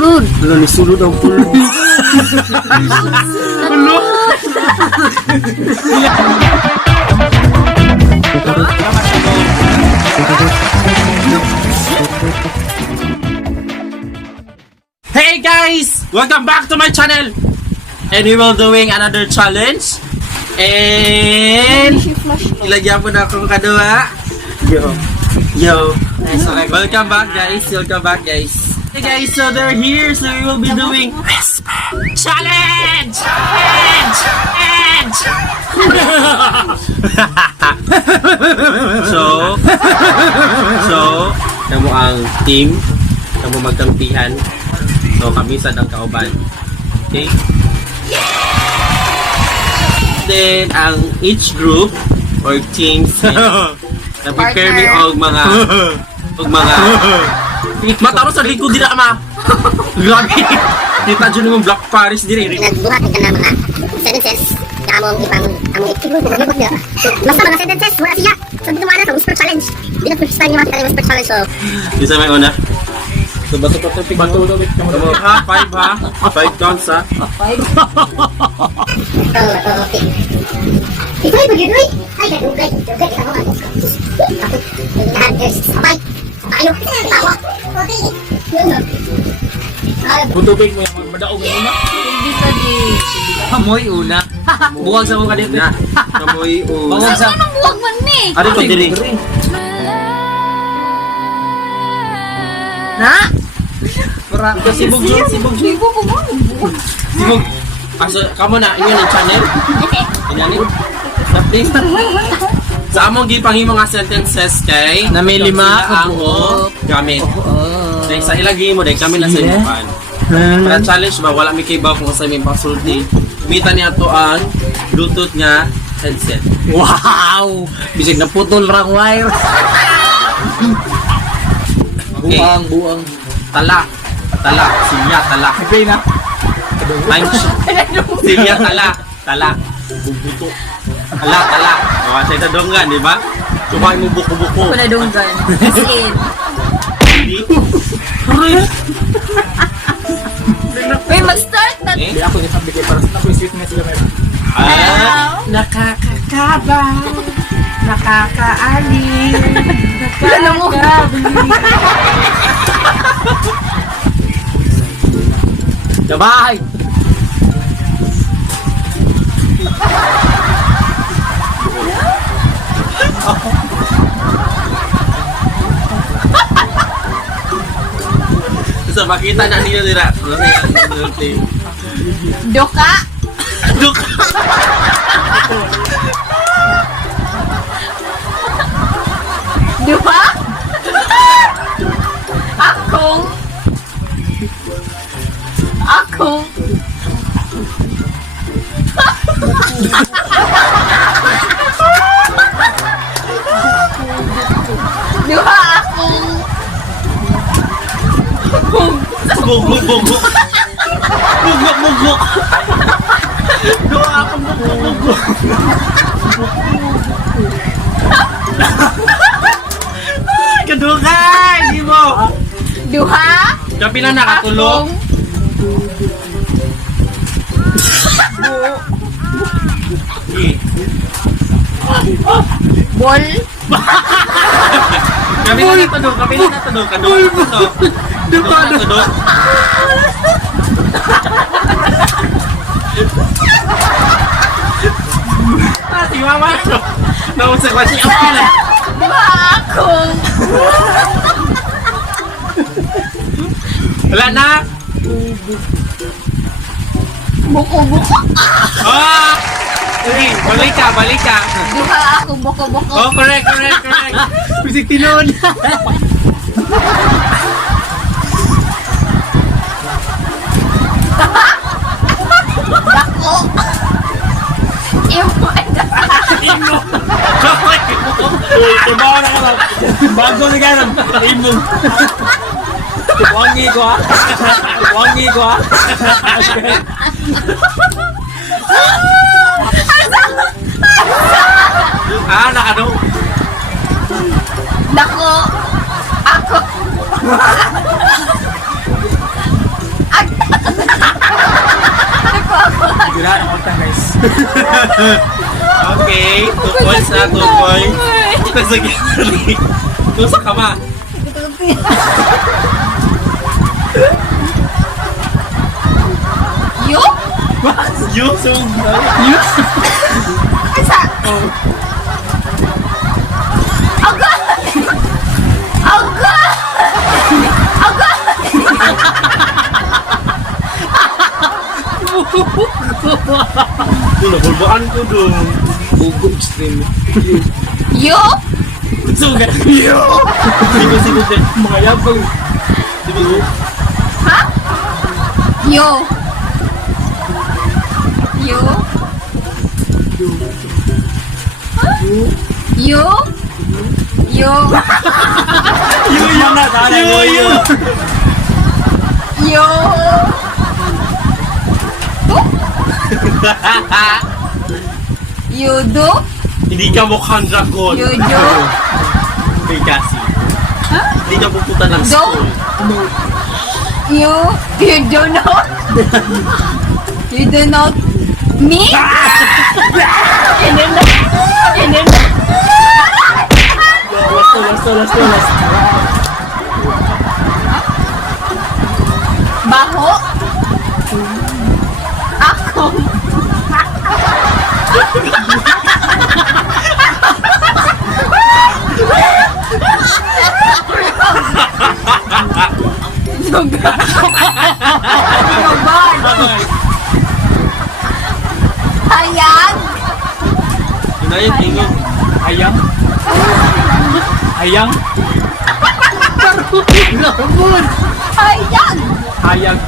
sulod. Wala ni sulod ang pulo. Pulo. Hey guys! Welcome back to my channel! And we will doing another challenge. And ilagyan po na akong kadua. Yo. Welcome back guys. Welcome back guys. Hey guys, so they're here. So we will be doing challenge! So namo ang team, namo magkampihan. So kami sa ang kauban. Okay? Then ang each group or teams na-prepare me og mga mataro sa likod dira ma. Grabe. Kita jud mo Black Paris diri. Nagbuhat ka na mga sentences na among among ikigro ko niya. So basta mga sentences wala siya. So dito mana sa whisper challenge. Dito ko start niya mga whisper challenge. So isa may una. So bato ha, 5 ha. 5 counts ha. 5. Okay. Ito ay pagyoy. Ay dugay ka mo. Sabay. Ayo. Tawa. Okay. Butubig mo yung madaog na. Hindi ka di. Amoy una. Buwag sa mga dito. Kamoy o. Buwag sa. Anong buwag man ni? Ano to diri? Na? Para sibog. Sibog. Aso kamo na inyo ni channel. Inani. Na please. Sa among gipanghimo nga sentences kay Na may lima ang gamit. Dahil sa ilagi mo dahil kami lang sa imukan. Para challenge ba wala mi kay ba kung sa imong pasulti. Mita niya to ang Bluetooth nga headset. Wow! Bisig na putol rang wire. Okay. Buang. Tala. Silya tala. Okay na. Lunch. Silya tala. Bubuto. Tala. O sa ito donggan, di ba? Subay mo buko-buko. Wala donggan. As in. Wait, mag-start na. Eh? Hindi ako nasabi kayo para sa ako yung sweet na sila meron. Nakakakaba. Nakakaaliw. Alam mo? Sabay! So makita na ninyo dira. Doka. Diba? Akong diba akong Bugo. Doa akong bugo. Kadugay, di mo. duha Kapila nakatulog. bol Kapila natulog. Kadugay. Si mama. Nausap ko siya. Kapila. diba akong Wala na. buko Ah! Balik ka. duha akong buko Oh, correct. Bisig tinod. dako Imo. Tumawa na ka lang. Bago na ka lang. Imong. Wangi ko ha. Nakano. dako ako Sigurado ako ta guys. Okay, 2 points na, 2 points. Ito sa gitari. Ito sa kama. Yo? Yusuf. Asa? Agad! Agad! Agad! Nabulbaan ko dong. Bugo extreme. Yo? Sugat. Yo! Sigo-sigo din. Mga yabang. Sigo. Ha? Yo? Yo? Yo? Yo? Yuyo na, tala yuyo. Yo? Yudo? Hindi ka mukhang dragon. Yudo? May kasi. Ha? Hindi ka pupunta ng Do? school. You do not? You do not me? You do not? You do not? Last. Baho? Ako? Sugar. Sugar. Hayag? Inayang ingon. Ayang. Ayang. Hayag? Ayang.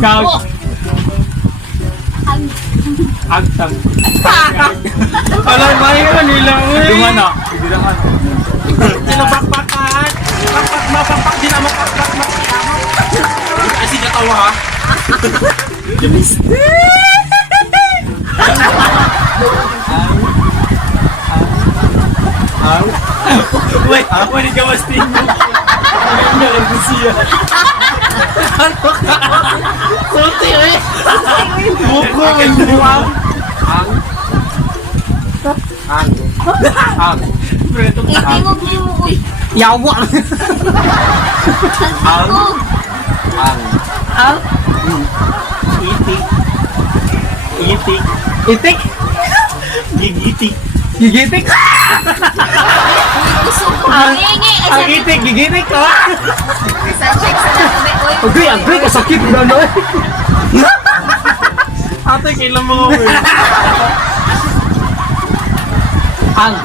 Kag. Agtang. Alam ba yun? Nilang Dumana. Hindi naman. Sila bakbakan. Mapapak din ang mapakpak. Ay, sige tawa ha. Ang. Wait, hindi ka mas tingin. Hindi ka lang siya. Sulti eh. Buko ang buwang. Ang. Preto Itingog mo. Uy. Yawa. Itingog. Ang itik. Itik. Itik. Gigitik. Gigitik. Usok ko. Hingi. Ang itik, gigitik ka. Sa check sa natin. Uy. Agree, kasakit na no. Ate, kailan mo eh. Ang.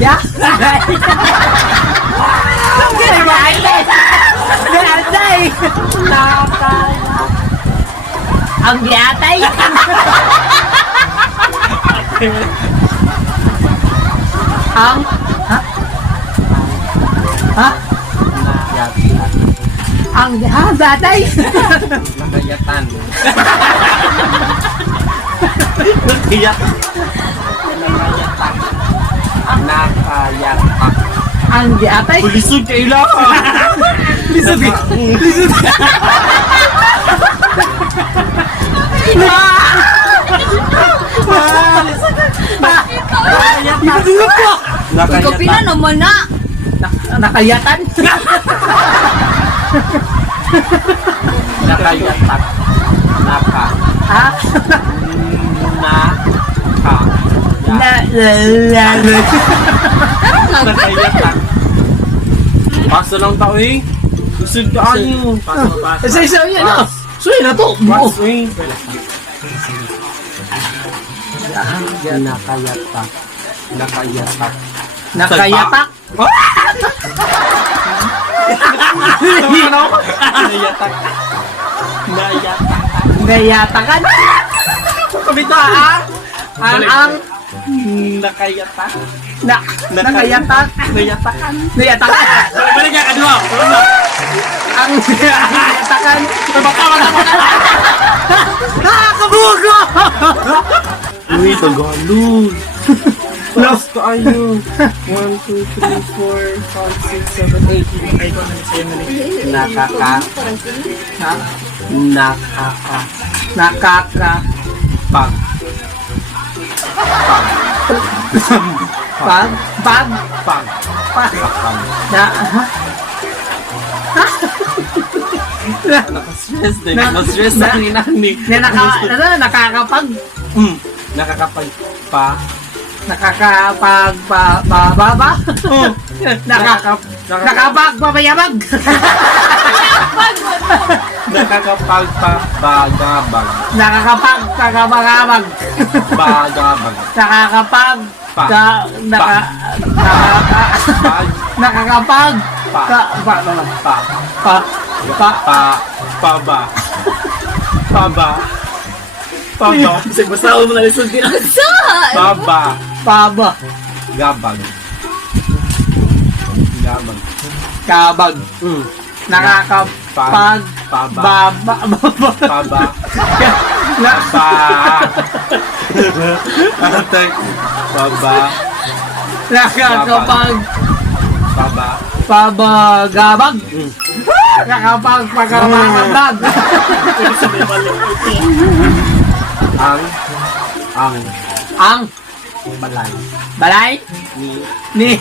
Ya. Ang yatay. Ang. Ha? Ang batay. Nakayatan. Kaya. Nakayatak. Ang batay. Bulisod kayo lang. Lisod. Lisod. Lisod ko. Ikaw naman na. Nakayatan. Nakayatak. Naka. Ha? Naka. Nakayatak. Paso lang tao eh. Susod ka ano. Paso, paso. Isa yan na. So yun na to. Paso eh. Nakayatak. Nakayatak. Nakayatak. Nayatak. Nayatak. Nayatakan. Kabitaan. Ang Nakayatak. nakayatak. Nayatakan. Nayatakan. Balik ka kadua. Ang nayatakan. Kabugo! Uy, Tagalog. Plus kaayo. 1, 2, 3, 4, 5, 6, 7, 8. Ay, ko na sa'yo na rin. Nakaka. Pag. Naka-stress din. Na-stress na ang inani. Nakakapag. Nakakapag pa. Nakakapagpababa. Nakakapagpabayabag. Nakakapagpabagabag. Nakakapagpagabagabag. Bagabag. Nakakapag. Pa. Nakakapag. Pa. Paba. Kasi basta ako mo na lisod din. Paba. Paba. Gabag. Kabag. Nakakapag. Paba. Baba. Atek. Paba. Nakakapag. Paba. Pabagabag. Nakakapagpagabagabag. Ang Balay. balay Ni. ni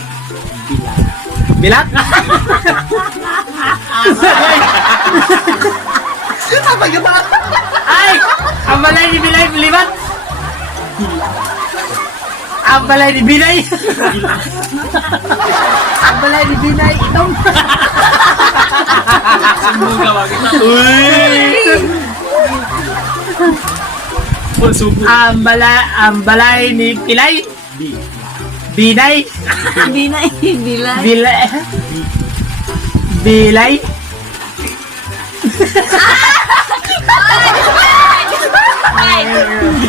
bilat. Ay! Ang balay ni Bilay libat. Ang balay ni Binay. Ang balay ni Binay itong. Ang balay ni Pilay. Binay. Binay. Bilay. Bilay. Bilay.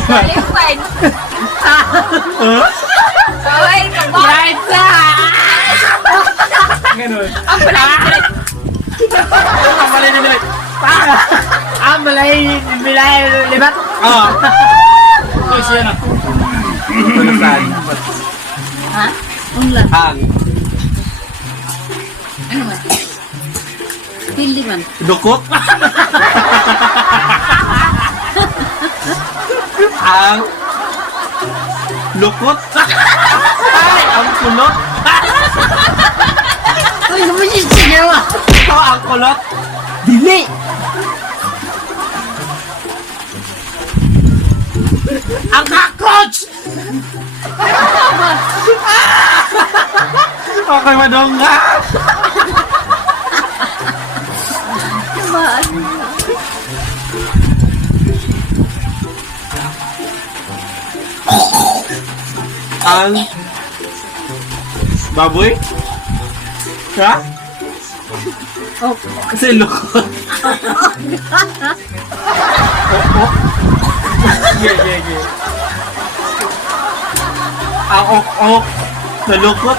Qualified. Kawal ka ba? Right sa. Ganun. Ang pala Ang balay ni Bilay. Ang balay ni Bilay libat. Oh, siya na. Tulusan. Ha? Unlan. Ang. Ano man? Hindi man. Dukot. Ang. Lukot. Ay, ang kulot. Uy, naman yung sinawa. Ito ang kulot. Dili. Ang cockroach. Okay, madongga. Ang baboy? Ha? Oh. Kasi lukot. Yeah. Ang ok-ok na lukot.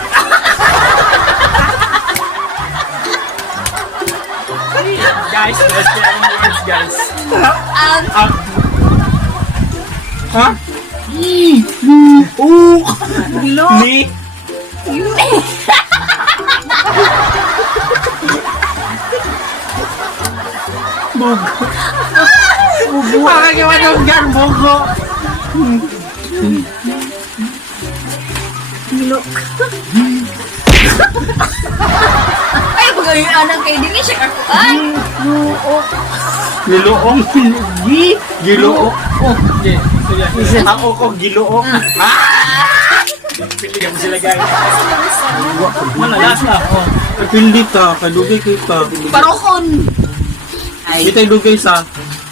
Guys, let's get in words, guys. Ang Ha? gulo. Ni? Parang yung madonggan, bugo. Ay, pagawin anang kay Dini siya kakuan. Giloong. Giloong. Yeah. Ang ok giloong. Pilihan mo sila, guys. Wala, last na. Pindi ta, kadugay kita. Parokon. Ay, Bitay dugay sa.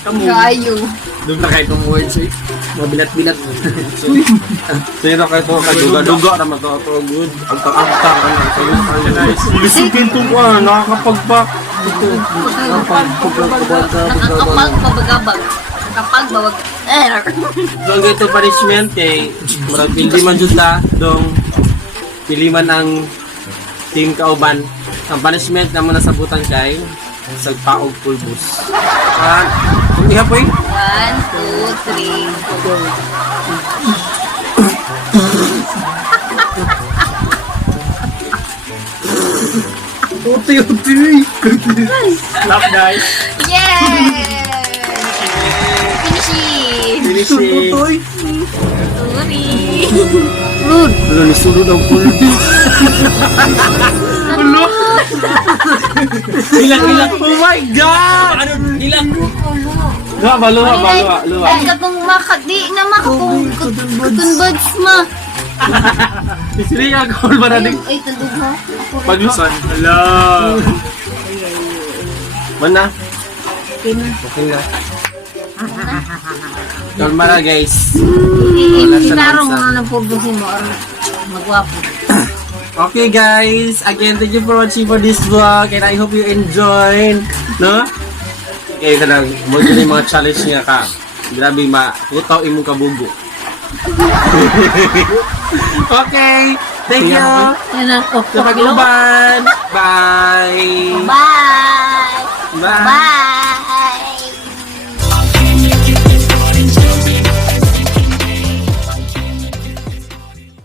kayo. Doon na kayo itong words eh. Mabilat-bilat. Sino kayo ito? Kaduga-duga naman ito. Ito good. Ang-tang-ang-tang. Lisipin ito ko ah. Nakakapagpak. Ito. Nakakapag babagabag. Nakapag babag. So, ito punishment kay murag pildi man jud ta dong piliman ang team kauban. Ang punishment na mo nasabutan kay sagpaog pulbos. Kung iha po 1, 2, 3. Utoy. Love, guys. Yay! Finishing! Finishing. Sorry. Wala ni sunod ang pulbo. Ulo. Hilak. Oh my God! Ano? Hilak. Luha. Ay, katong makadi na makakunbuds ma. Sili ka call ba natin? Ay, tandog ha. Paglusan. Hello. Mana? Okay na. Okay na. Kalma na guys. Sinaro mo na ng purbusin mo or magwapo. Okay guys, again thank you for watching for this vlog and I hope you enjoyed, no? Okay, kanang mo yung mga challenge niya ka. Grabe putaw imong kabugo. Okay, thank you. Yan ang Sa pagluban. Bye. Bye! Bye. Bye!